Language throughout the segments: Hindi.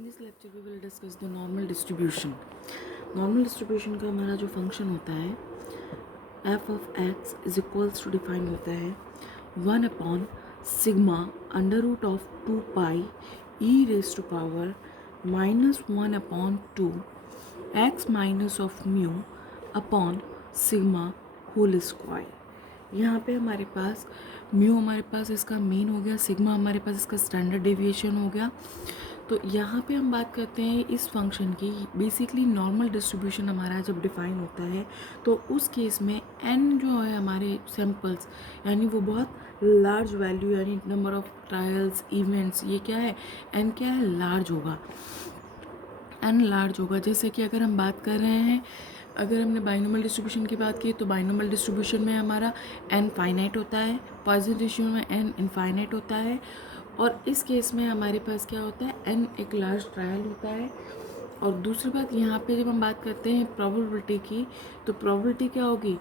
In this lecture we will discuss the normal distribution. Normal distribution का हमारा जो फंक्शन होता है f of x is equals to define होता है 1 upon sigma under root of 2 pi e raise to power -1 upon 2 x minus of mu upon sigma whole square. यहाँ पे हमारे पास म्यू हमारे पास इसका मेन हो गया, सिग्मा हमारे पास इसका स्टैंडर्ड डेविएशन हो गया। तो यहाँ पे हम बात करते हैं इस फंक्शन की। बेसिकली नॉर्मल डिस्ट्रीब्यूशन हमारा जब डिफाइन होता है तो उस केस में n जो है हमारे सैम्पल्स यानी वो बहुत लार्ज वैल्यू यानी नंबर ऑफ ट्रायल्स इवेंट्स ये क्या है n क्या है लार्ज होगा, n लार्ज होगा। जैसे कि अगर हम बात कर रहे हैं, अगर हमने बाइनोमियल डिस्ट्रीब्यूशन की बात की तो बाइनोमियल डिस्ट्रीब्यूशन में हमारा n फाइनाइट होता है, पॉइसन डिस्ट्रीब्यूशन में n इनफाइनाइट होता है और इस केस में हमारे पास क्या होता है n एक लार्ज ट्रायल होता है। और दूसरी बात यहाँ पे जब हम बात करते हैं प्रोबेबिलिटी की तो प्रोबेबिलिटी क्या होगी,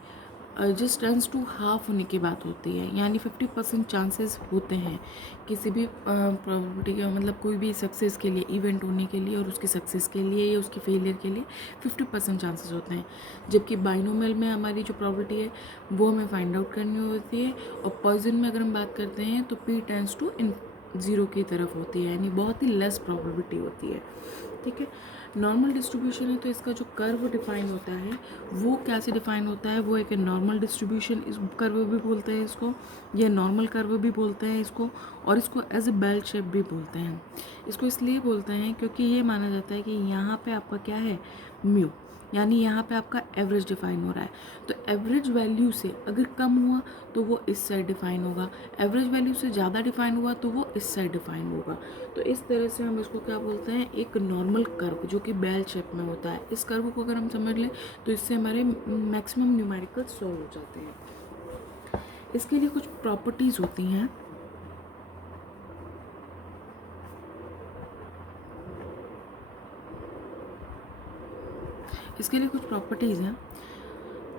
जस्ट टेंस टू हाफ होने की बात होती है, यानी 50% चांसेस होते हैं किसी भी प्रोबेबिलिटी का, मतलब कोई भी सक्सेस के लिए इवेंट होने के लिए और उसकी सक्सेस के लिए या उसकी फेलियर के लिए 50% चांसेस होते हैं। जबकि बाइनोमियल में हमारी जो प्रोबेबिलिटी है वो हमें फाइंड आउट करनी होती है। और पॉइजन में अगर हम बात करते हैं तो p टेंस टू इन 0 की तरफ होती है, यानी बहुत ही लेस प्रोबेबिलिटी होती है। ठीक है, नॉर्मल डिस्ट्रीब्यूशन है तो इसका जो कर्व डिफाइन होता है वो कैसे डिफाइन होता है, वो एक नॉर्मल डिस्ट्रीब्यूशन इस कर्व भी बोलते हैं इसको, या नॉर्मल कर्व भी बोलते हैं इसको, और इसको एज ए बेल शेप भी बोलते हैं। इसको इसलिए बोलते हैं क्योंकि ये माना जाता है कि यहाँ पे आपका क्या है म्यू, यानी यहाँ पे आपका एवरेज डिफाइन हो रहा है। तो एवरेज वैल्यू से अगर कम हुआ तो वो इस साइड डिफाइन होगा, एवरेज वैल्यू से ज़्यादा डिफाइन हुआ तो वो इस साइड डिफाइन होगा। तो इस तरह से हम इसको क्या बोलते हैं, एक नॉर्मल कर्व जो कि बेल शेप में होता है। इस कर्व को अगर हम समझ लें तो इससे हमारे मैक्सिमम न्यूमेरिकल सॉल्व हो जाते हैं। इसके लिए कुछ प्रॉपर्टीज़ होती हैं। इसके लिए कुछ प्रॉपर्टीज़ हैं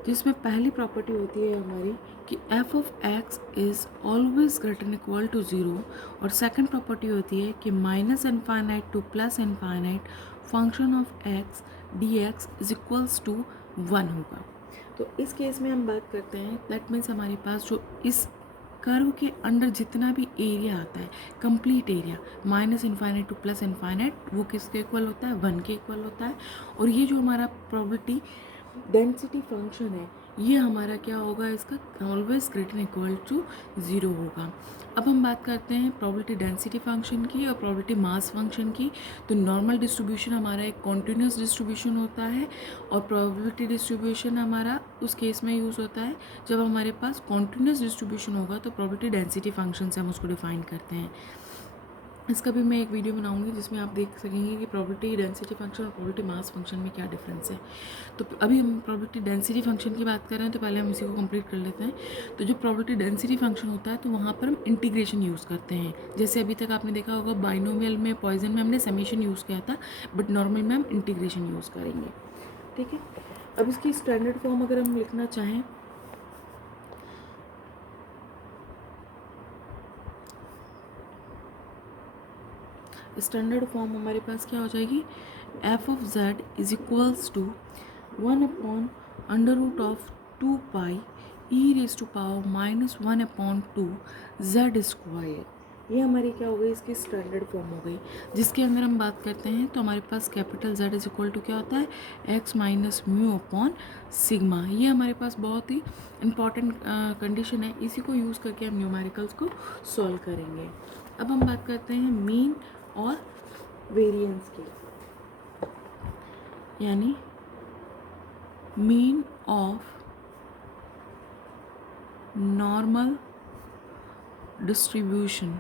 जिसमें पहली प्रॉपर्टी होती है हमारी कि f of x is always greater than equal to 0, और सेकंड प्रॉपर्टी होती है कि minus infinite to plus infinite function of x dx is equals to 1 होगा। तो इस केस में हम बात करते हैं, दैट मीन्स हमारे पास जो इस कर्व के अंडर जितना भी एरिया आता है, complete area minus infinite to plus infinite, वो किसके इक्वल होता है 1 के इक्वल होता है। और ये जो हमारा प्रोबेबिलिटी डेंसिटी फंक्शन है ये हमारा क्या होगा, इसका ऑलवेज ग्रेटर इक्वल टू 0 होगा। अब हम बात करते हैं प्रोबेबिलिटी डेंसिटी फंक्शन की और प्रोबेबिलिटी मास फंक्शन की। तो नॉर्मल डिस्ट्रीब्यूशन हमारा एक कॉन्टिन्यूस डिस्ट्रीब्यूशन होता है और प्रोबेबिलिटी डिस्ट्रीब्यूशन हमारा उस केस में यूज़ होता है जब हमारे पास कॉन्टिन्यूस डिस्ट्रीब्यूशन होगा। तो प्रोबेबिलिटी डेंसिटी फंक्शन से हम उसको डिफाइन करते हैं। इसका भी मैं एक वीडियो बनाऊंगी जिसमें आप देख सकेंगे कि प्रोबेबिलिटी डेंसिटी फंक्शन और प्रोबेबिलिटी मास फंक्शन में क्या डिफरेंस है। तो अभी हम प्रोबेबिलिटी डेंसिटी फंक्शन की बात कर रहे हैं तो पहले हम इसी को कंप्लीट कर लेते हैं। तो जो प्रोबेबिलिटी डेंसिटी फंक्शन होता है तो वहाँ पर हम इंटीग्रेशन यूज़ करते हैं। जैसे अभी तक आपने देखा होगा बाइनोमियल में पॉइजन में हमने समेशन यूज़ किया था, बट नॉर्मल में हम इंटीग्रेशन यूज़ करेंगे। ठीक है, अब इसकी स्टैंडर्ड फॉर्म अगर हम लिखना चाहें स्टैंडर्ड फॉर्म हमारे पास क्या हो जाएगी, f of z is equals to 1 upon under root of 2 pi e raise to power -1 upon 2 z square. ये हमारी क्या हो गई, इसकी स्टैंडर्ड फॉर्म हो गई, जिसके अंदर हम बात करते हैं तो हमारे पास capital Z is equal to क्या होता है x minus mu upon sigma. ये हमारे पास बहुत ही इंपॉर्टेंट कंडीशन है, इसी को यूज़ करके हम न्यूमेरिकल्स को सॉल्व करेंगे। अब हम बात करते हैं मीन और वेरिएंस की, यानी मीन ऑफ नॉर्मल डिस्ट्रीब्यूशन।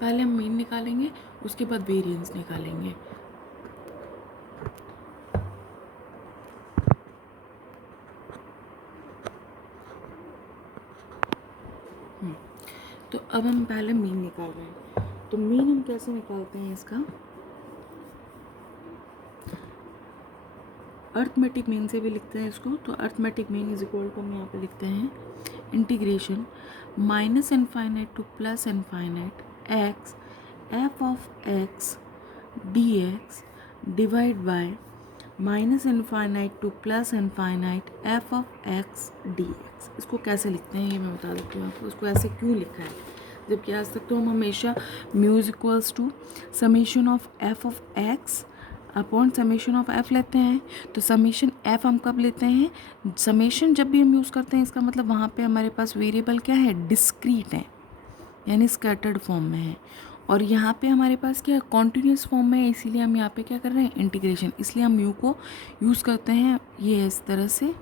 पहले हम मीन निकालेंगे उसके बाद वेरिएंस निकालेंगे। तो अब हम पहले मीन निकाल रहे हैं। तो मीन हम कैसे निकालते हैं इसका, अर्थमेटिक मीन से भी लिखते हैं इसको। तो arithmetic mean is equal to हम यहाँ पे लिखते हैं integration minus infinite to plus infinite x f of x d x divide by minus infinite to plus infinite f of x d x. इसको कैसे लिखते हैं ये मैं बता देती हूँ आपको। इसको ऐसे क्यों लिखा है, जबकि आज तक तो हम हमेशा mu is equals to summation of x upon summation of f लेते हैं। तो समेशन एफ हम कब लेते हैं, समेशन जब भी हम यूज़ करते हैं इसका मतलब वहाँ पे हमारे पास वेरिएबल क्या है, डिस्क्रीट है, यानी स्कैटर्ड फॉर्म में है। और यहाँ पे हमारे पास क्या है, कॉन्टिन्यूस फॉर्म में है, इसीलिए हम यहाँ पे क्या कर रहे हैं, इंटीग्रेशन। इसलिए हम म्यू को यूज़ करते हैं ये इस तरह से,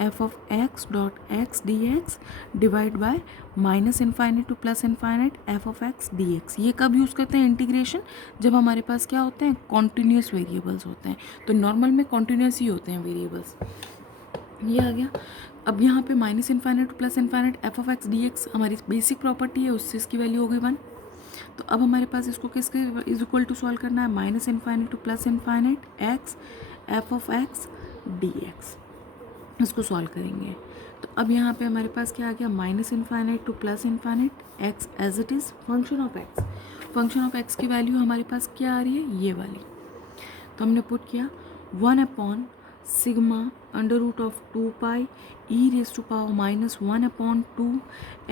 F of x dot x d x divide by minus infinite to plus infinite f of x d x. ये कब यूज़ करते हैं इंटीग्रेशन, जब हमारे पास क्या होते हैं, कॉन्टिन्यूस वेरिएबल्स होते हैं। तो नॉर्मल में कॉन्टिन्यूस ही होते हैं वेरिएबल्स। ये आ गया। अब यहाँ पे minus infinite to plus infinite f of x d x हमारी बेसिक प्रॉपर्टी है, उससे इसकी वैल्यू हो गई 1। तो अब हमारे पास इसको किसके इज इक्वल टू सॉल्व करना है, minus infinite to plus infinite x f of x d x, इसको सॉल्व करेंगे। तो अब यहाँ पे हमारे पास क्या आ गया, minus infinite to plus infinite x as it is function of x. Function of x की वैल्यू हमारे पास क्या आ रही है, ये वाली। तो हमने पुट किया 1 upon sigma under root of 2 pi e raise to power minus 1 upon 2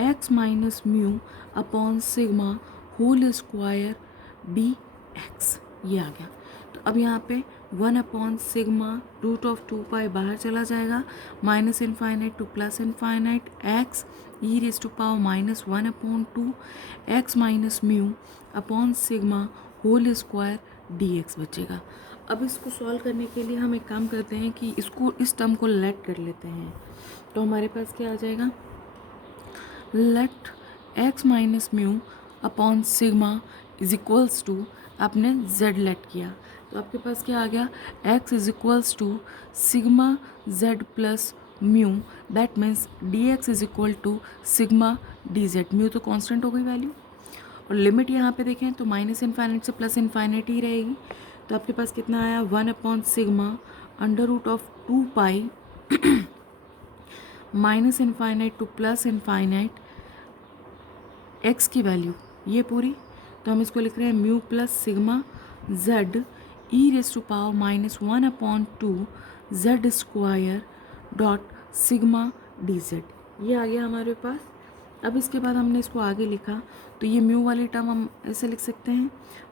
x minus mu upon sigma whole square d x, ये आ गया। तो अब यहाँ पे 1 upon sigma root of 2 pi बाहर चला जाएगा, minus infinite to plus infinite x e raise to power minus 1 upon 2 x minus mu upon sigma whole square d x बचेगा। अब इसको सॉल्व करने के लिए हम एक काम करते हैं कि इसको इस टर्म को लेट कर लेते हैं। तो हमारे पास क्या आ जाएगा, let x minus mu upon sigma is equals to, आपने z लेट किया तो आपके पास क्या आ गया, x is equals to sigma z plus mu, that means d x is equal to sigma d z. Mu तो कांस्टेंट हो गई वैल्यू, और लिमिट यहाँ पे देखें तो माइनस इनफाइनाइट से प्लस इनफाइनाइट ही रहेगी। तो आपके पास कितना आया, 1 upon sigma under root of 2 pi minus infinite to plus infinite x की वैल्यू ये पूरी। तो हम इसको लिख रहे हैं mu plus sigma z e raise to power minus 1 upon 2 z square dot sigma d z, ये आ गया हमारे पास। अब इसके बाद हमने इसको आगे लिखा तो ये म्यू वाली टर्म हम ऐसे लिख सकते हैं,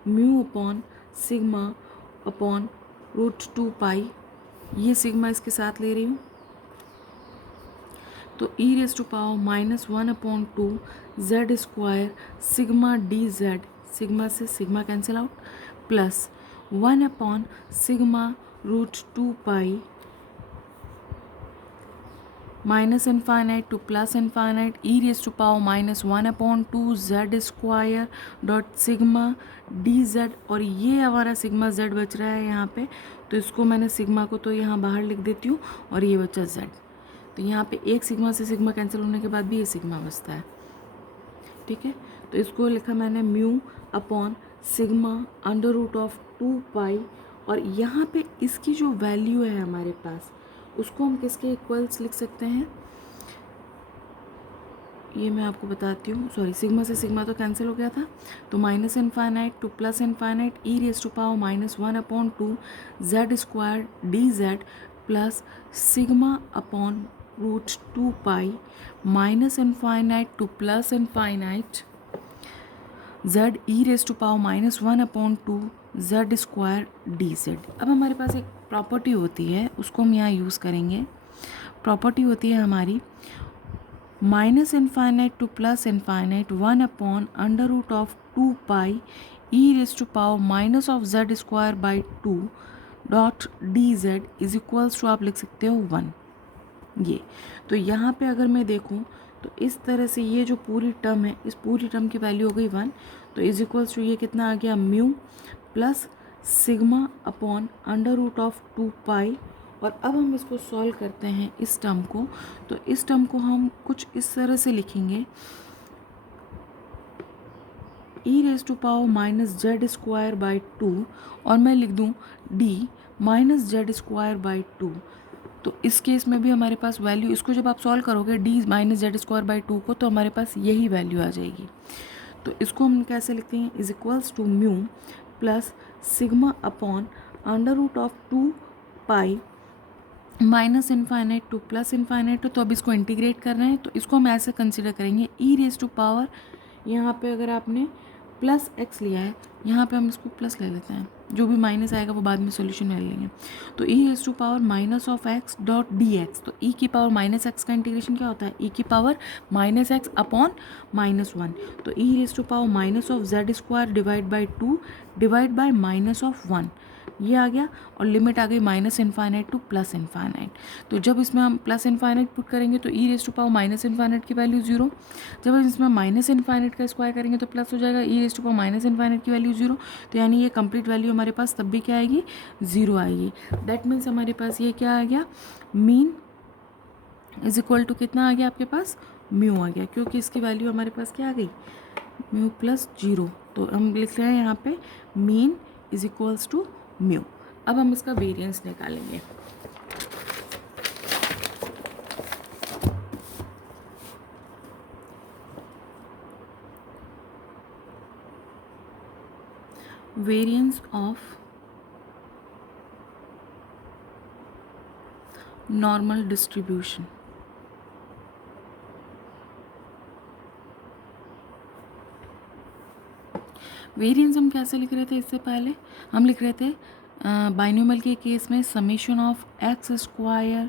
mu upon sigma upon root 2 pi, ये सिग्मा इसके साथ ले रही हूँ, तो e raise to power minus 1 upon 2 z square sigma d z, sigma से sigma cancel out, plus 1 upon sigma root 2 pi minus infinite to plus infinite e raise to power minus 1 upon 2 z square dot sigma d z. और ये हमारा सिग्मा जेड बच रहा है यहाँ पे, तो इसको मैंने सिग्मा को तो यहाँ बाहर लिख देती हूँ और ये बचा जेड। तो यहाँ पे एक सिग्मा से सिग्मा कैंसिल होने के बाद भी ये सिग्मा बचता है, ठीक है। तो इसको लिखा मैंने mu upon sigma under root of 2 pi, और यहाँ पे इसकी जो वैल्यू है हमारे पास उसको हम किसके इक्वल्स लिख सकते हैं, ये मैं आपको बताती हूँ। सॉरी, सिग्मा से सिग्मा तो कैंसिल हो गया था, तो minus infinite to plus infinite e raise to power minus 1 upon 2 z square d z plus sigma upon root 2 pi minus infinite to plus infinite z e raise to power minus 1 upon 2 z square d z. अब हमारे पास एक प्रॉपर्टी होती है, उसको हम यहाँ यूज़ करेंगे। प्रॉपर्टी होती है हमारी minus infinite to plus infinite 1 upon under root of 2 pi e raise to power minus of z square by 2 dot d z is equals to, आप लिख सकते हो 1। ये तो यहाँ पे अगर मैं देखूँ तो इस तरह से ये जो पूरी टर्म है, इस पूरी टर्म की वैल्यू हो गई 1, तो इज इक्वल्स टू ये कितना आ गया, mu plus sigma upon under root of 2 pi. और अब हम इसको सॉल्व करते हैं इस टर्म को, तो इस टर्म को हम कुछ इस तरह से लिखेंगे, e raise to power minus z square by 2, और मैं लिख दूँ d minus z square by 2। तो इस केस में भी हमारे पास वैल्यू, इसको जब आप सॉल्व करोगे D minus z square by 2 को, तो हमारे पास यही वैल्यू आ जाएगी। तो इसको हम कैसे लिखते हैं, is equals to mu plus sigma upon under root of 2 pi minus infinite to plus infinite. तो अब इसको इंटीग्रेट कर रहे हैं, तो इसको हम ऐसे कंसिडर करेंगे ई रेज टू पावर, यहाँ पे अगर आपने प्लस एक्स लिया है, यहाँ पे हम इसको प्लस ले लेते हैं, जो भी माइनस आएगा वो बाद में सॉल्यूशन में ले लेंगे। तो e raise to power minus of x dot d x, तो ई की पावर माइनस एक्स का इंटीग्रेशन क्या होता है, ई की power minus x upon minus 1। तो e raise to power minus of z square divide by 2 divide by minus of 1, ये आ गया। और लिमिट आ गई minus infinite to plus infinite. तो जब इसमें हम प्लस इनफाइनाइट पुट करेंगे तो e raise to power minus infinite की वैल्यू 0। जब हम इसमें माइनस इनफाइनाइट का स्क्वायर करेंगे तो प्लस हो जाएगा, e raise to power minus infinite की वैल्यू 0। तो यानी ये कंप्लीट वैल्यू हमारे पास तब भी क्या आएगी, 0 आएगी। दैट मीन्स हमारे पास ये क्या आ गया, मीन इज इक्वल टू कितना आ गया आपके पास, म्यू आ गया, क्योंकि इसकी वैल्यू हमारे पास क्या आ गई, म्यू प्लस 0। तो हम लिख रहे हैं यहाँ पे mean is equals to mu. अब हम इसका वेरिएंस निकालेंगे। Variance of normal distribution, variance हम कैसे लिख रहे थे, इससे पहले हम लिख रहे थे बाइनोमियल के केस में summation of x square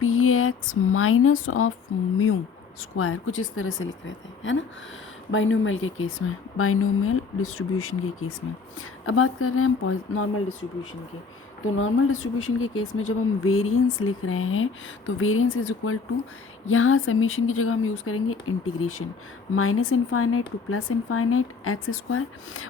P x minus of mu square, कुछ इस तरह से लिख रहे थे, है ना, बाइनोमियल के केस में, बाइनोमियल डिस्ट्रीब्यूशन के केस में। अब बात कर रहे हैं हम नॉर्मल डिस्ट्रीब्यूशन की। तो नॉर्मल डिस्ट्रीब्यूशन के केस में जब हम वेरिएंस लिख रहे हैं तो वेरिएंस इज इक्वल टू, यहाँ समीशन की जगह हम यूज़ करेंगे integration, minus infinite to plus infinite x square.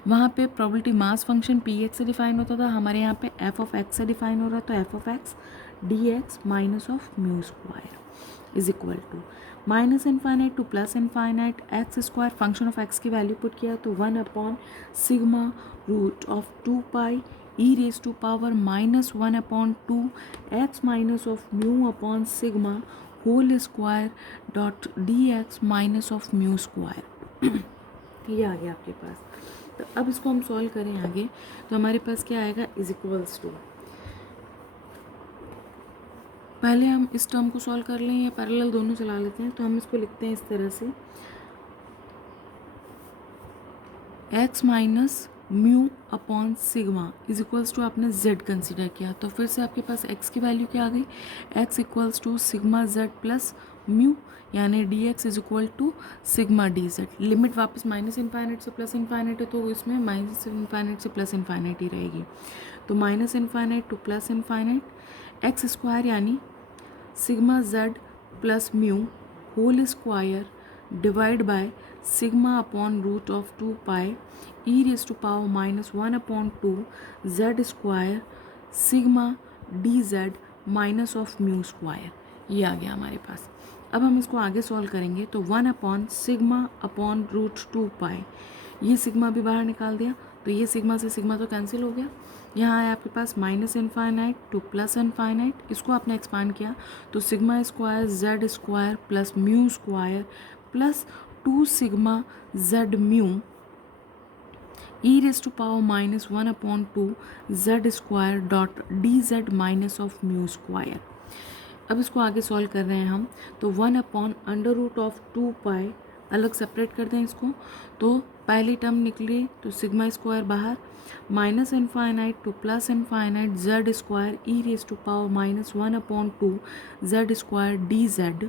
वहाँ पे probability mass function p x से डिफाइन होता था, हमारे यहाँ पे एफ ऑफ एक्स से डिफाइन हो रहा है, तो f of x d x minus of mu square is equal to minus infinite to plus infinite x square, function of x की वैल्यू पुट किया तो 1 upon sigma root of 2 pi e raise to power minus 1 upon 2 x minus of mu upon sigma whole square dot d x minus of mu square. ये आ गया आपके पास। तो अब इसको हम सॉल्व करें आगे, तो हमारे पास क्या आएगा, इज इक्वल्स टू, पहले हम इस टर्म को सॉल्व कर लें या पैरेलल दोनों चला लेते हैं। तो हम इसको लिखते हैं इस तरह से, x minus mu upon sigma is equals to, आपने z कंसिडर किया तो फिर से आपके पास x की वैल्यू क्या आ गई, x equals to sigma z plus mu, यानी d x is equal to sigma d z. Limit वापस माइनस इनफाइनाइट से प्लस इनफाइनाइट है, तो इसमें माइनस इनफाइनाइट से प्लस इनफाइनाइट ही रहेगी। तो minus infinite to plus infinite x square यानी sigma z plus mu whole square divide by sigma upon root of 2 pi e raise to power minus 1 upon 2 z square sigma d z minus of mu square. ये आ गया हमारे पास। अब हम इसको आगे सॉल्व करेंगे तो 1 upon sigma upon root 2 pi, ये सिग्मा भी बाहर निकाल दिया, तो ये सिग्मा से सिग्मा तो कैंसिल हो गया। यहाँ है आपके पास minus infinite to plus infinite, इसको आपने एक्सपांड किया तो sigma square z square plus mu square plus 2 sigma z mu e raise to power minus 1 upon 2 z square dot d z minus of mu square. अब इसको आगे सॉल्व कर रहे हैं हम, तो 1 अपॉन अंडर रूट ऑफ 2 पाई, अलग सेपरेट कर दें इसको, तो पहली टर्म निकली तो सिग्मा स्क्वायर बाहर, minus infinite to plus infinite z square e raise to power minus 1 upon 2 z square d z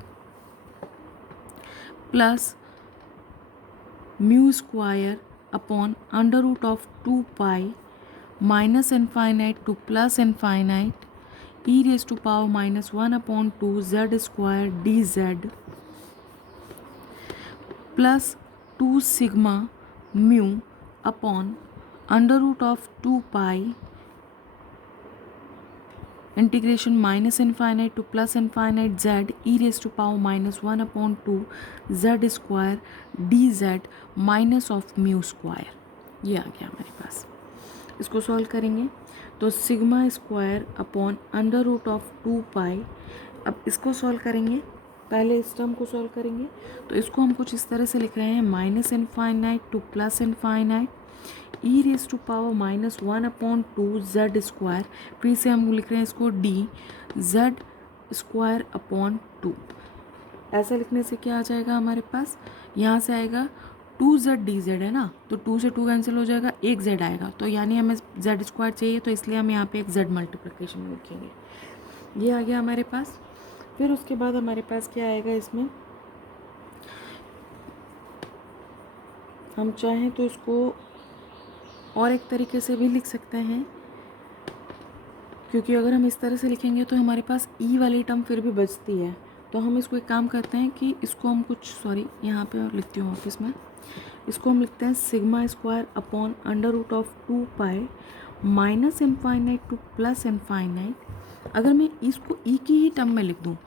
plus mu square upon under root of 2 pi minus infinite to plus infinite e raise to power minus 1 upon 2 z square d z plus 2 sigma mu upon under root of 2 pi integration minus infinite to plus infinite z e raise to power minus 1 upon 2 z square d z minus of mu square. ये आ गया हमारे पास। इसको सॉल्व करेंगे तो sigma square upon under root of 2 pi. अब इसको सॉल्व करेंगे, पहले इस टर्म को सॉल्व करेंगे तो इसको हम कुछ इस तरह से लिख रहे हैं minus infinite to plus infinite e raise to power -1/2 z square. फिर से हम लिख रहे हैं इसको डी जेड स्क्वायर अपॉन 2। ऐसा लिखने से क्या आ जाएगा हमारे पास, यहाँ से आएगा 2z dz है ना, तो 2 से 2 कैंसिल हो जाएगा, एक z आएगा, तो यानी हमें z स्क्वायर चाहिए, तो इसलिए हम यहाँ पे एक z मल्टीप्लिकेशन में लिखेंगे। ये आ गया हमारे पास। फिर उसके बाद हमारे पास क्या आएगा, इसमें हम चाहें तो इसको और एक तरीके से भी लिख सकते हैं, क्योंकि अगर हम इस तरह से लिखेंगे तो हमारे पास ई वाली टर्म फिर भी बचती है। तो हम इसको एक काम करते हैं कि इसको हम कुछ यहाँ पे लिखती हूँ ऑफिस में, इसको हम लिखते हैं sigma square upon under root of 2 pi minus infinite to plus infinite. अगर मैं इसको ई की ही टर्म में लिख दूँ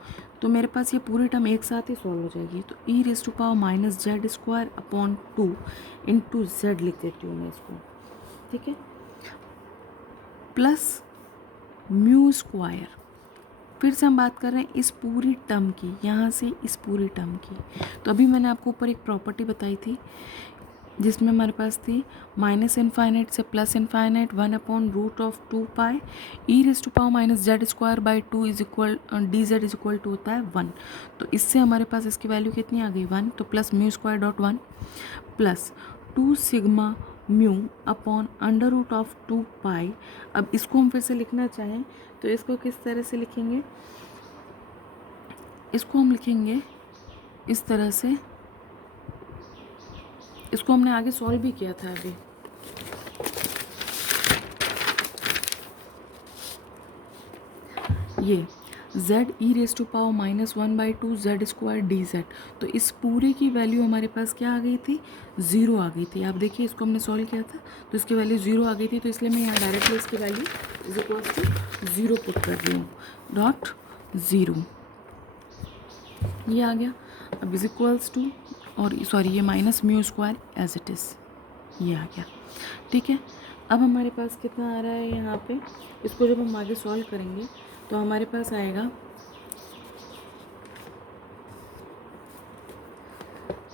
तो मेरे पास ये पूरी टर्म एक साथ ही सॉल्व हो जाएगी। तो e raise to power minus z square upon 2 into z लिख देती हूँ मैं इसको, ठीक है, प्लस म्यू स्क्वायर। फिर से हम बात कर रहे हैं इस पूरी टर्म की, यहाँ से इस पूरी टर्म की। तो अभी मैंने आपको ऊपर एक प्रॉपर्टी बताई थी जिसमें हमारे पास थी माइनस इनफाइनाइट से plus infinite 1/√2 pi e raise to power minus z square by 2 is equal d z is equal to होता है 1। तो इससे हमारे पास इसकी वैल्यू कितनी आ गई 1, तो plus mu square dot 1 plus 2 sigma mu upon under root of 2 pi. अब इसको हम फिर से लिखना चाहें तो इसको किस तरह से लिखेंगे, इसको हम लिखेंगे इस तरह से, इसको हमने आगे सॉल्व भी किया था अभी। ये z e raise to power -1/2 z square d z, तो इस पूरे की वैल्यू हमारे पास क्या आ गई थी, 0 आ गई थी। आप देखिए इसको हमने सॉल्व किया था तो इसकी वैल्यू 0 आ गई थी, तो इसलिए मैं यहाँ डायरेक्टली इसकी value is equal to 0 put कर रही हूँ, डॉट 0 ये आ गया। अब इज इक्वल्स टू और सॉरी ये minus mu square as it is, ये आ गया, ठीक है। अब हमारे पास कितना आ रहा है यहाँ पे, इसको जब हम आगे सॉल्व करेंगे तो हमारे पास आएगा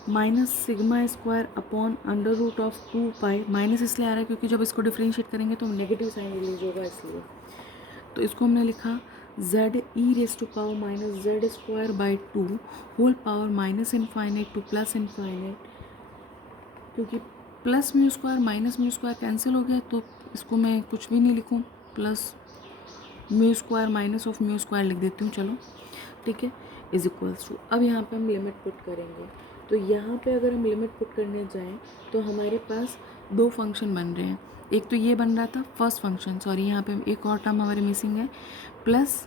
minus sigma square upon under root of 2 pi. Minus इसलिए आ रहा है क्योंकि जब इसको डिफ्रेंशिएट करेंगे तो नेगेटिव साइन रिलीज होगा, इसलिए तो इसको हमने लिखा z e raise to power minus z square by 2 whole power minus infinite to plus infinite, क्योंकि plus mu square minus mu square cancel हो गया तो इसको मैं कुछ भी नहीं लिखूँ, plus mu square minus of mu square लिख देती हूँ, चलो ठीक है, इज इक्वल्स टू। अब यहाँ पे हम लिमिट पुट करेंगे, तो यहाँ पे अगर हम लिमिट पुट करने जाएँ तो हमारे पास दो फंक्शन बन रहे हैं। एक तो ये बन रहा था फर्स्ट फंक्शन, सॉरी यहाँ पे एक और टर्म हमारे मिसिंग है, प्लस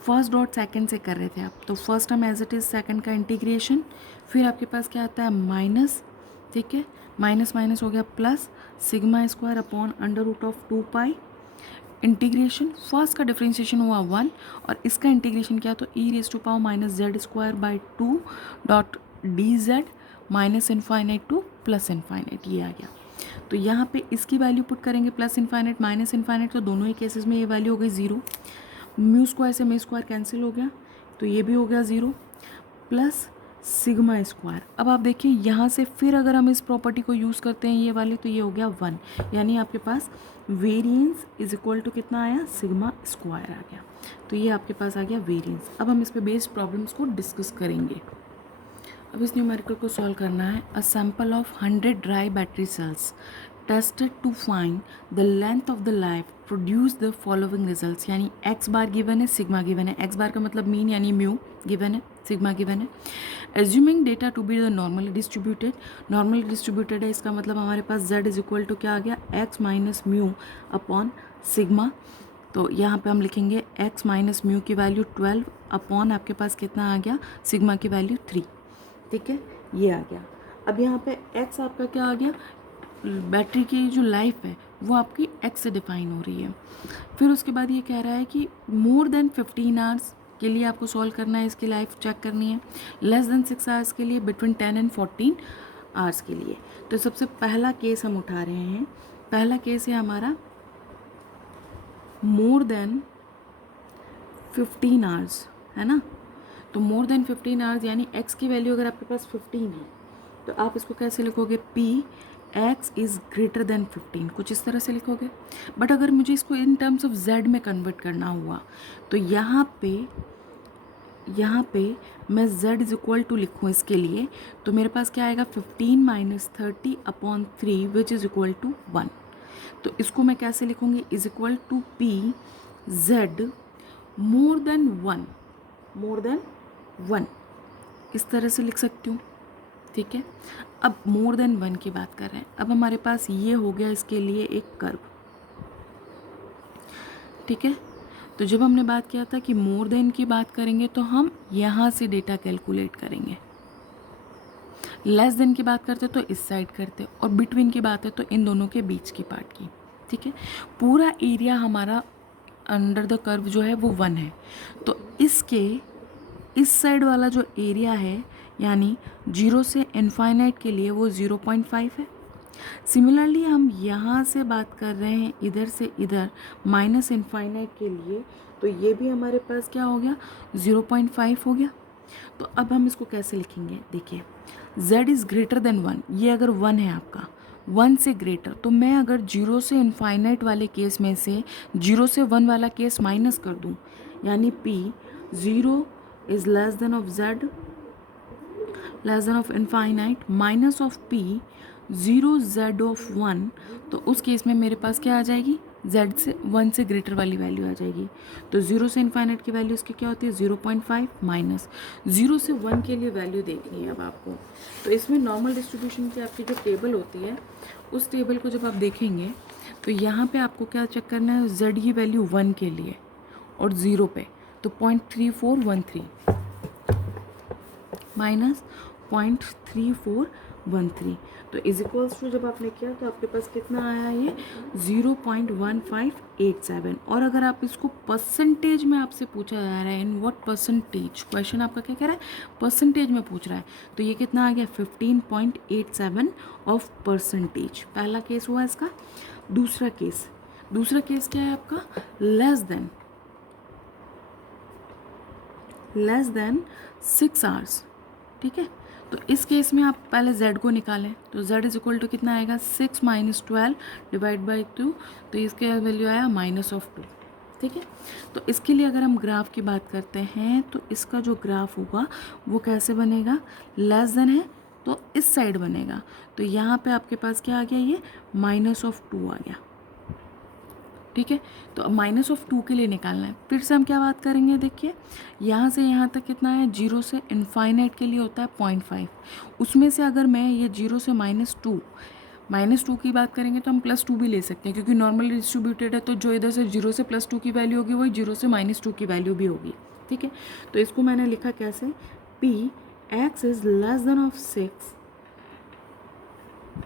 फर्स्ट डॉट सेकंड से कर रहे थे आप, तो first term as it is, second का इंटीग्रेशन, फिर आपके पास क्या आता है माइनस, ठीक है, माइनस माइनस हो गया plus sigma square upon under root of 2 pi integration, first का डिफ्रेंशिएशन हुआ 1 और इसका इंटीग्रेशन किया तो e raise to power minus z square by 2 dot d z minus infinite to plus infinite, ये आ गया। तो यहाँ पे इसकी वैल्यू पुट करेंगे प्लस इनफाइनाइट माइनस इनफाइनाइट, तो दोनों ही केसेस में ये वैल्यू हो गई 0, म्यू स्क्वायर से म्यू स्क्वायर कैंसिल हो गया तो ये भी हो गया 0, प्लस सिग्मा स्क्वायर। अब आप देखिए यहाँ से फिर अगर हम इस प्रॉपर्टी को यूज़ करते हैं ये वाली, तो ये हो गया 1, यानी आपके पास वेरिएंस इज इक्वल टू कितना आया, सिग्मा स्क्वायर आ गया। तो ये आपके पास आ गया वेरिएंस। अब हम इस पे बेस्ड प्रॉब्लम्स को डिस्कस करेंगे। अब इस न्यूमेरिकल को सॉल्व करना है। A sample of 100 dry battery cells tested to find the length of the life produce the following results, यानी एक्स बार गिवन है, सिग्मा गिवन है, एक्स बार का मतलब मीन यानी म्यू गिवन है, सिग्मा गिवन है। Assuming data to be the normally distributed, normally distributed है, इसका मतलब हमारे पास z इज इक्वल टू क्या आ गया, x minus mu upon sigma. तो यहाँ पे हम लिखेंगे x माइनस म्यू की वैल्यू 12 अपॉन आपके पास कितना आ गया, सिग्मा की वैल्यू 3, ठीक है, ये आ गया। अब यहाँ पे x आपका क्या आ गया, बैटरी की जो लाइफ है वो आपकी x से डिफाइन हो रही है। फिर उसके बाद ये कह रहा है कि मोर देन 15 आवर्स के लिए आपको सॉल्व करना है, इसकी लाइफ चेक करनी है, लेस देन 6 आवर्स के लिए बिटवीन 10 and 14 आवर्स के लिए। तो सबसे पहला केस हम उठा रहे हैं, पहला केस है हमारा मोर देन 15 आवर्स, है ना। तो मोर देन 15 आवर्स यानी x की वैल्यू अगर आपके पास 15 है तो आप इसको कैसे लिखोगे, p x is greater than 15, कुछ इस तरह से लिखोगे। बट अगर मुझे इसको इन टर्म्स ऑफ z में कन्वर्ट करना हुआ तो यहाँ पे मैं z इज इक्वल टू लिखूँ इसके लिए, तो मेरे पास क्या आएगा 15 minus 30/3 which is equal to 1। तो इसको मैं कैसे लिखूँगी, is equal to p z more than 1 इस तरह से लिख सकती हूँ, ठीक है। अब मोर देन 1 की बात कर रहे हैं, अब हमारे पास ये हो गया इसके लिए एक कर्व, ठीक है। तो जब हमने बात किया था कि मोर देन की बात करेंगे तो हम यहाँ से डेटा कैलकुलेट करेंगे, लेस देन की बात करते तो इस साइड करते, और बिटवीन की बात है तो इन दोनों के बीच की पार्ट की, ठीक है। पूरा एरिया हमारा अंडर द कर्व जो है वो 1 है, तो इसके इस साइड वाला जो एरिया है यानी 0 से इनफाइनाइट के लिए वो 0.5 है। सिमिलरली हम यहाँ से बात कर रहे हैं इधर से इधर माइनस इनफाइनाइट के लिए, तो ये भी हमारे पास क्या हो गया 0.5 हो गया। तो अब हम इसको कैसे लिखेंगे, देखिए z इज़ ग्रेटर देन 1, ये अगर 1 है आपका 1 से ग्रेटर, तो मैं अगर 0 से इनफाइनाइट वाले केस में से 0 से 1 वाला केस माइनस कर दूँ, यानी p 0 is less than of z less than of infinite minus of p 0 z of 1, तो उस केस में मेरे पास क्या आ जाएगी, z से 1 से ग्रेटर वाली वैल्यू आ जाएगी। तो 0 से इनफाइनाइट की वैल्यू इसकी क्या होती है 0.5 माइनस 0 से 1 के लिए वैल्यू देखनी है अब आपको। तो इसमें नॉर्मल डिस्ट्रीब्यूशन की आपकी जो टेबल होती है उस टेबल को जब आप देखेंगे तो यहाँ पे आपको क्या चेक करना है, z की वैल्यू 1 के लिए और 0 पे, तो 0.3413 माइनस 0.3413, तो इज इक्वल्स टू जब आपने किया तो आपके पास कितना आया ये 0.1587। और अगर आप इसको परसेंटेज में आपसे पूछा जा रहा है इन व्हाट परसेंटेज, क्वेश्चन आपका क्या कह रहा है परसेंटेज में पूछ रहा है, तो ये कितना आ गया 15.87 ऑफ परसेंटेज। पहला केस हुआ इसका। दूसरा केस क्या है आपका, लेस देन 6 आवर्स, ठीक है। तो इस केस में आप पहले z को निकालें, तो z इज इक्वल टू कितना आएगा 6 माइनस 12 डिवाइड बाई 2, तो इसके वैल्यू आया -2, ठीक है। तो इसके लिए अगर हम ग्राफ की बात करते हैं तो इसका जो ग्राफ होगा वो कैसे बनेगा, लेस देन है तो इस साइड बनेगा, तो यहाँ पे आपके पास क्या आ गया, ये -2 आ गया, ठीक है। तो अब -2 के लिए निकालना है, फिर से हम क्या बात करेंगे, देखिए यहाँ से यहाँ तक कितना है, 0 से इनफाइनाइट के लिए होता है 0.5, उसमें से अगर मैं ये 0 से -2 की बात करेंगे तो हम +2 भी ले सकते हैं, क्योंकि नॉर्मली डिस्ट्रीब्यूटेड है, तो जो इधर से 0 से +2 की वैल्यू होगी वही 0 से -2 की वैल्यू भी होगी, ठीक है। तो इसको मैंने लिखा कैसे, p x is less than of 6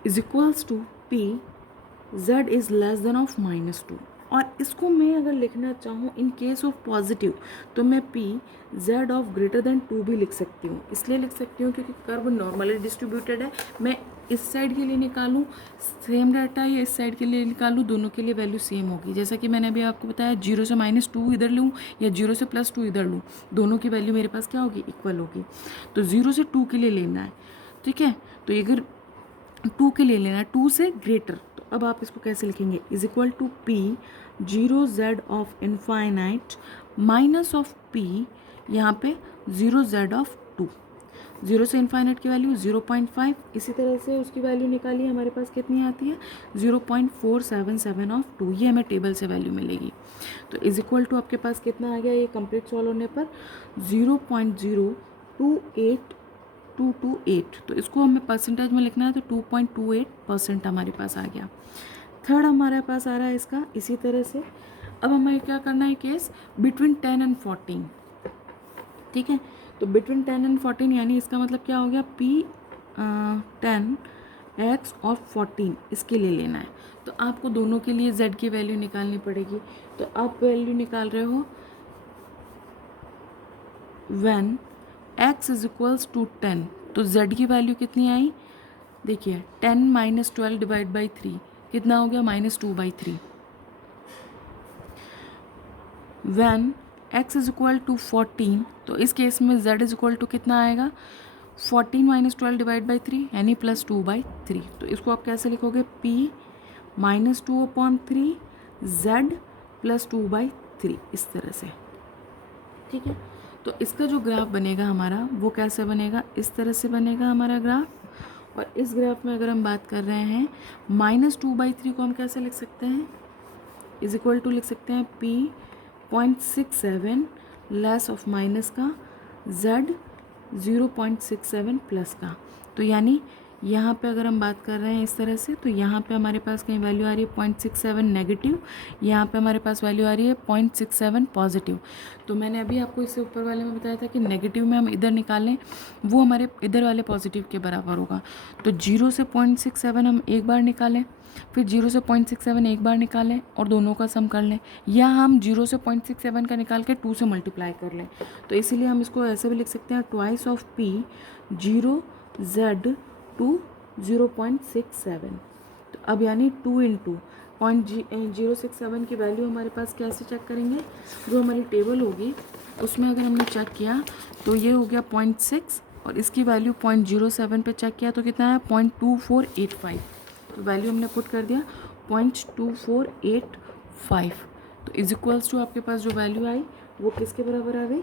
is equals to p z is less than of -2। और इसको मैं अगर लिखना चाहूँ इन केस ऑफ पॉजिटिव तो मैं p z of greater than 2 भी लिख सकती हूँ, इसलिए लिख सकती हूँ क्योंकि कर्व नॉर्मली डिस्ट्रीब्यूटेड है। मैं इस साइड के लिए निकालूँ सेम डाटा या इस साइड के लिए निकालूँ, दोनों के लिए वैल्यू सेम होगी। जैसा कि मैंने अभी आपको बताया 0 से -2 इधर लूँ या 0 से +2 इधर लूँ, दोनों की वैल्यू मेरे पास क्या होगी, इक्वल होगी। तो 0 से 2 के लिए लेना है, ठीक है। तो अगर 2 के लिए लेना है 2 से ग्रेटर, तो अब आप इसको कैसे लिखेंगे, is equal to p 0 z of infinite minus of p यहाँ पे 0 z ऑफ 2, 0 से इनफाइनाइट की वैल्यू 0.5, इसी तरह से उसकी वैल्यू निकालिए, हमारे पास कितनी आती है 0.477 ऑफ 2, ये हमें टेबल से वैल्यू मिलेगी। तो इज इक्वल टू आपके पास कितना आ गया, ये कंप्लीट सॉल्व होने पर 0.028228, तो इसको हमें परसेंटेज में लिखना है तो 2.28% हमारे पास आ गया। थर्ड हमारे पास आ रहा है इसका इसी तरह से। अब हमें क्या करना है, केस बिटवीन 10 एंड 14, ठीक है। तो बिटवीन 10 एंड 14 यानी इसका मतलब क्या हो गया, p 10 x और 14 इसके लिए लेना है, तो आपको दोनों के लिए z की वैल्यू निकालनी पड़ेगी। तो आप वैल्यू निकाल रहे हो when x is equals to 10, तो z की वैल्यू कितनी आई देखिए 10 माइनस 12 डिवाइड बाई 3 कितना हो गया, -2/3। When x is equal to 14, तो इस केस में z इज इक्वल टू कितना आएगा, 14 माइनस 12 डिवाइड बाई 3 यानी +2/3। तो इसको आप कैसे लिखोगे, p -2/3 z +2/3, इस तरह से। ठीक है, तो इसका जो ग्राफ बनेगा हमारा वो कैसे बनेगा, इस तरह से बनेगा हमारा ग्राफ। और इस ग्राफ में अगर हम बात कर रहे हैं -2/3 को हम कैसे लिख सकते हैं, इज इक्वल टू लिख सकते हैं p 0.67 लेस ऑफ माइनस का, z 0.67 प्लस का। तो यानी यहाँ पे अगर हम बात कर रहे हैं इस तरह से, तो यहाँ पे हमारे पास कहीं वैल्यू आ रही है 0.67 नेगेटिव, यहाँ पे हमारे पास वैल्यू आ रही है 0.67 पॉजिटिव। तो मैंने अभी आपको इससे ऊपर वाले में बताया था कि नेगेटिव में हम इधर निकालें वो हमारे इधर वाले पॉजिटिव के बराबर होगा। तो 0 से 0.67 हम एक बार निकालें, फिर 0 से 0.67 एक बार निकालें और दोनों का सम कर लें, या हम 0 से 0.67 का निकाल के 2 से मल्टीप्लाई कर लें। तो इसीलिए हम इसको ऐसे भी लिख सकते हैं, twice of p 0z to 0.67। तो अब यानी 2 इंटू 0.067 की वैल्यू हमारे पास कैसे चेक करेंगे, जो हमारी टेबल होगी उसमें अगर हमने चेक किया तो ये हो गया 0.6 और इसकी वैल्यू 0.07 पे चेक किया तो कितना है 0.2485। तो वैल्यू हमने पुट कर दिया 0.2485। तो इज इक्वल्स टू आपके पास जो वैल्यू आई वो किसके बराबर आ गई,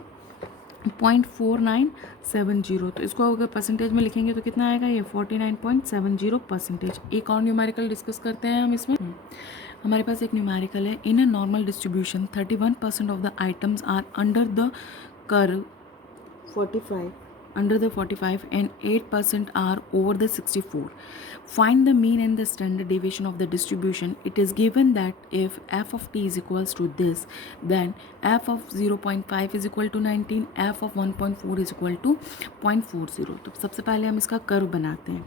0.4970। तो इसको अगर परसेंटेज में लिखेंगे तो कितना आएगा, ये 49.70%। एक और न्यूमेरिकल डिस्कस करते हैं हम इसमें। हमारे पास एक न्यूमेरिकल है, in a normal distribution 31% of the items are under the curve 45 and 8% are over the 64. Find the mean and the standard deviation of the distribution. It is given that if f of t is equals to this, then f of 0.5 is equal to 19, f of 1.4 is equal to 0.40. तो सबसे पहले हम इसका कर्व बनाते हैं।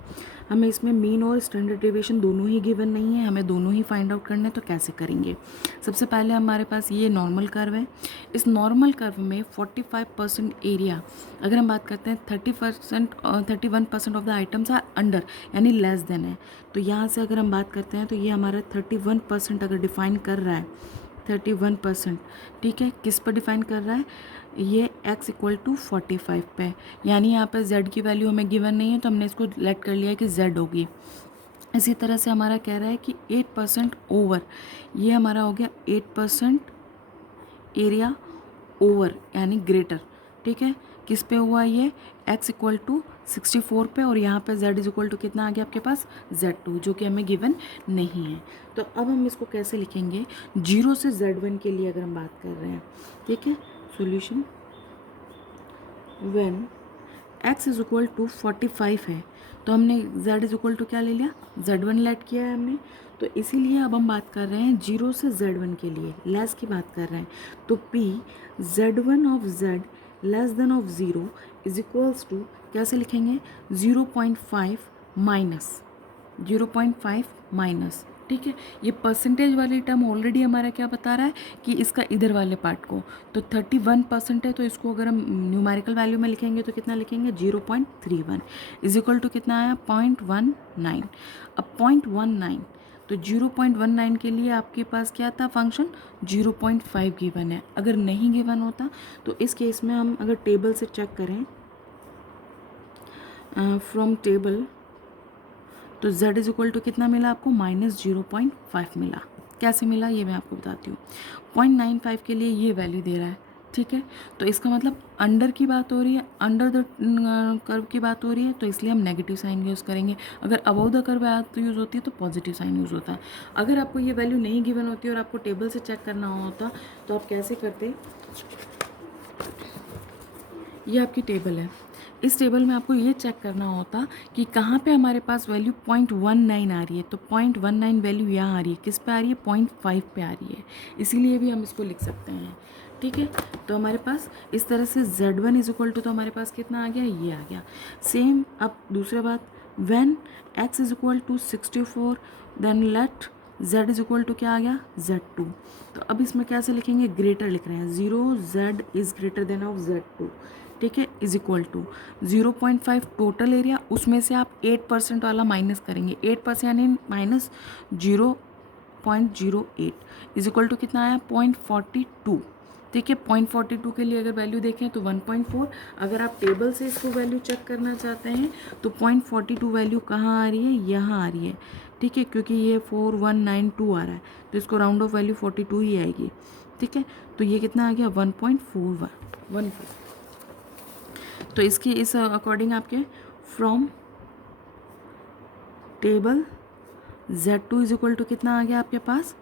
हमें इसमें मीन और स्टैंडर्ड डेविएशन दोनों ही गिवन नहीं है, हमें दोनों ही फाइंड आउट करने। तो कैसे करेंगे, सबसे पहले हमारे पास ये नॉर्मल कर्व है। इस नॉर्मल कर्व में 45% एरिया, अगर हम बात करते हैं 31% of the items are under यानी लेस देन है। तो यहाँ से अगर हम बात करते हैं तो ये हमारा 31% अगर डिफाइन कर रहा है, 31%, ठीक है, किस पर डिफाइन कर रहा है, ये x इक्वल टू 45 पे। यानी यहाँ पर z की वैल्यू हमें गिवन नहीं है तो हमने इसको लेट कर लिया है कि z होगी। इसी तरह से हमारा कह रहा है कि 8% ओवर, ये हमारा हो गया 8% एरिया ओवर यानी ग्रेटर, ठीक है, किस पे हुआ ये, x इक्वल टू 64 पे, और यहाँ पे z इज इक्वल टू कितना आ गया आपके पास, z2, जो कि हमें गिवन नहीं है। तो अब हम इसको कैसे लिखेंगे, 0 से z1 के लिए अगर हम बात कर रहे हैं, ठीक है, solution when x is equal to 45 है तो हमने z इज इक्वल टू क्या ले लिया, z1 लेट किया है हमने। तो इसीलिए अब हम बात कर रहे हैं 0 से z1 के लिए, लेस की बात कर रहे हैं। तो p z1 of z less than of 0 is equals to कैसे लिखेंगे, 0.5 माइनस, ठीक है। ये परसेंटेज वाली टर्म ऑलरेडी हमारा क्या बता रहा है कि इसका इधर वाले पार्ट को, तो 31% है तो इसको अगर हम न्यूमेरिकल वैल्यू में लिखेंगे तो कितना लिखेंगे, 0.31 इज इक्वल टू कितना आया, 0.19। अब 0.19 तो 0.19 के लिए आपके पास क्या था फंक्शन, 0.5 गिवन है। अगर नहीं गिवन होता तो इस केस में हम अगर टेबल से चेक करें फ्रॉम टेबल, तो z इज इक्वल टू कितना मिला आपको, -0.5 मिला। कैसे मिला ये मैं आपको बताती हूँ। 0.95 के लिए ये वैल्यू दे रहा है, ठीक है, तो इसका मतलब अंडर की बात हो रही है, अंडर द कर्व की बात हो रही है, तो इसलिए हम नेगेटिव साइन यूज़ करेंगे। अगर अबव द कर्व बात यूज़ होती है तो पॉजिटिव साइन यूज़ होता है। अगर आपको ये वैल्यू नहीं गिवन होती और आपको टेबल से चेक करना होता तो आप कैसे करते, ये आपकी टेबल है, इस टेबल में आपको ये चेक करना होता कि कहाँ पे हमारे पास वैल्यू 0.19 आ रही है। तो 0.19 वैल्यू यहाँ आ रही है, किस पे आ रही है, 0.5 पे आ रही है, इसीलिए भी हम इसको लिख सकते हैं, ठीक है। तो हमारे पास इस तरह से z1 इज इक्वल टू, तो हमारे पास कितना आ गया, ये आ गया। सेम अब दूसरा बात, when x is equal to 64 then let z is equal to क्या आ गया, z2। तो अब इसमें कैसे लिखेंगे, ग्रेटर लिख रहे हैं, 0 z is greater than of z2, ठीक है, is equal to 0.5 total area, उसमें से आप 8% वाला माइनस करेंगे, 8% यानी माइनस 0.08 इज इक्वल टू कितना आया 0.42। ठीक है, 0.42 के लिए अगर वैल्यू देखें तो 1.4। अगर आप टेबल से इसको वैल्यू चेक करना चाहते हैं तो 0.42 वैल्यू कहाँ आ रही है, यहाँ आ रही है। ठीक है, क्योंकि ये 4192 आ रहा है तो इसको राउंड ऑफ वैल्यू 42 ही आएगी। ठीक है, तो ये कितना आ गया 1.41। तो इसकी इस अकॉर्डिंग आपके from table Z2 is equal to कितना आ गया आपके पास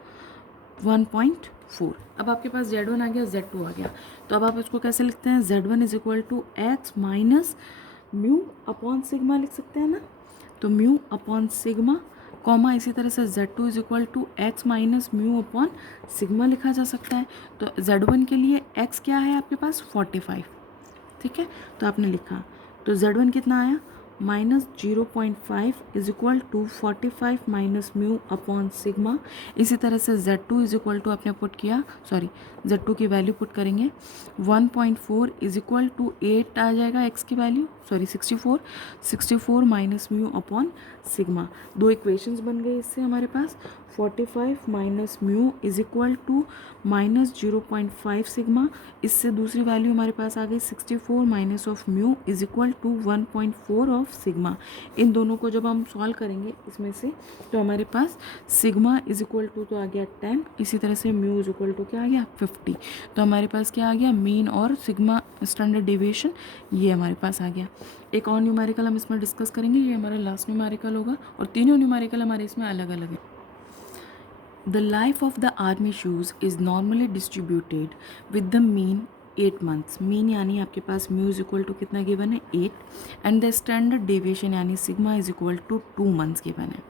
1.4। अब आपके पास Z1 आ गया, Z2 आ गया, तो अब आप इसको कैसे लिखते हैं, Z1 is equal to x minus mu upon sigma लिख सकते हैं ना, तो म्यू अपॉन सिग्मा कॉमा इसी तरह से Z2 is equal to x minus mu upon sigma लिखा जा सकता है। तो Z1 के लिए x क्या है आपके पास 45। ठीक है, तो आपने लिखा, तो Z1 कितना आया -0.5 is equal to 45 minus mu upon sigma. इसी तरह से Z2 इज इक्वल टू आपने पुट किया, सॉरी Z2 की वैल्यू पुट करेंगे 1.4 इज इक्वल टू 8 आ जाएगा x की वैल्यू, sorry 64 minus mu upon sigma. दो इक्वेशंस बन गए इससे हमारे पास, 45 minus mu is equal to -0.5 sigma. इससे दूसरी वैल्यू हमारे पास आ गई 64 minus of mu is equal to 1.4 of sigma. इन दोनों को जब हम सॉल्व करेंगे इसमें से तो हमारे पास सिग्मा इज इक्वल टू तो आ गया 10, इसी तरह से म्यू इज इक्वल टू क्या आ गया 50। तो हमारे पास क्या आ गया मीन और सिग्मा स्टैंडर्ड डेविएशन, ये हमारे पास आ गया। एक और न्यूमेरिकल हम इसमें डिस्कस करेंगे, ये हमारा लास्ट न्यूमेरिकल होगा और तीनों न्यूमेरिकल हमारे इसमें अलग अलग है। The life of the army shoes is normally distributed with the mean 8 months। Mean यानी आपके पास म्यू इज इक्वल टू कितना गिवन है 8 एंड द स्टैंडर्ड डेविएशन यानी sigma is equal to 2 months given है।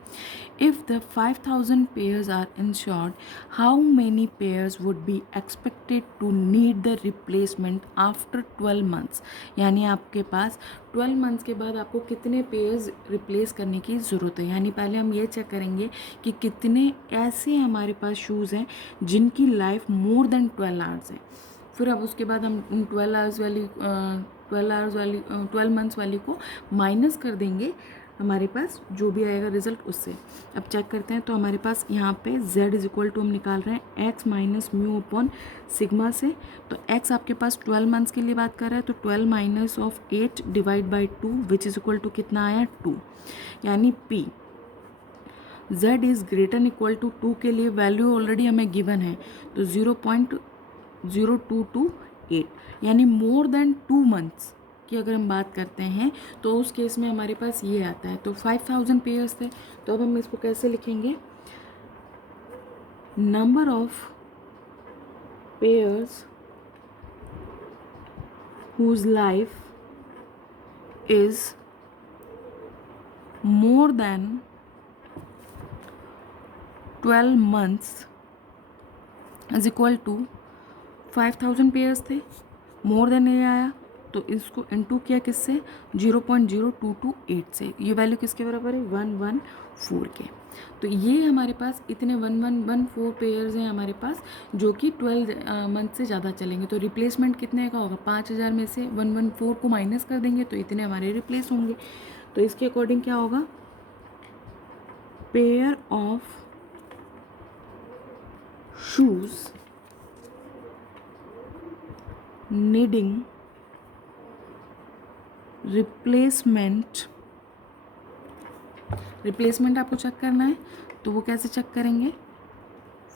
If the 5000 pairs are insured, how many pairs would be expected to need the replacement after 12 months? यानी आपके पास 12 मंथ्स के बाद आपको कितने पेयर्स रिप्लेस करने की ज़रूरत है। यानी पहले हम ये चेक करेंगे कि कितने ऐसे हमारे पास शूज़ हैं जिनकी लाइफ मोर देन 12 आवर्स है। फिर अब उसके बाद हम उन 12 मंथ्स वाली को माइनस कर देंगे हमारे पास जो भी आएगा रिजल्ट उससे। अब चेक करते हैं, तो हमारे पास यहाँ पे z इज इक्वल टू हम निकाल रहे हैं x minus mu upon sigma से। तो x आपके पास 12 मंथ्स के लिए बात कर रहा है, तो 12 minus of 8 divide by 2 which is equal to कितना आया 2। यानी p z is greater equal to 2 के लिए वैल्यू ऑलरेडी हमें गिवन है, तो 0.0228 यानी मोर देन 2 मंथ्स की अगर हम बात करते हैं तो उस केस में हमारे पास ये आता है। तो 5000 पेयर्स थे, तो अब हम इसको कैसे लिखेंगे, number of pairs whose life is more than 12 months is equal to 5000 pairs थे, मोर देन ये आया तो इसको इनटू किया किससे 0.0228 से। ये वैल्यू किसके बराबर है 114 के। तो ये हमारे पास इतने 1114 पेयर्स हैं हमारे पास जो कि 12 मंथ से ज़्यादा चलेंगे। तो रिप्लेसमेंट कितने का होगा 5000 में से 114 को माइनस कर देंगे तो इतने हमारे रिप्लेस होंगे। तो इसके अकॉर्डिंग क्या होगा, pair of shoes needing replacement आपको चेक करना है, तो वो कैसे चेक करेंगे,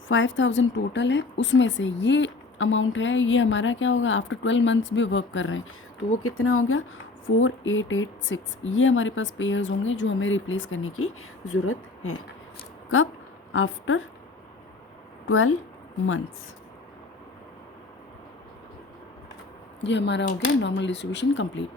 5000 टोटल है, उसमें से ये अमाउंट है ये हमारा क्या होगा आफ्टर 12 मंथ्स भी वर्क कर रहे हैं, तो वो कितना हो गया 4886। ये हमारे पास पेयर्स होंगे जो हमें रिप्लेस करने की ज़रूरत है। कब, आफ्टर 12 मंथ्स। ये हमारा हो गया नॉर्मल डिस्ट्रीब्यूशन कंप्लीट।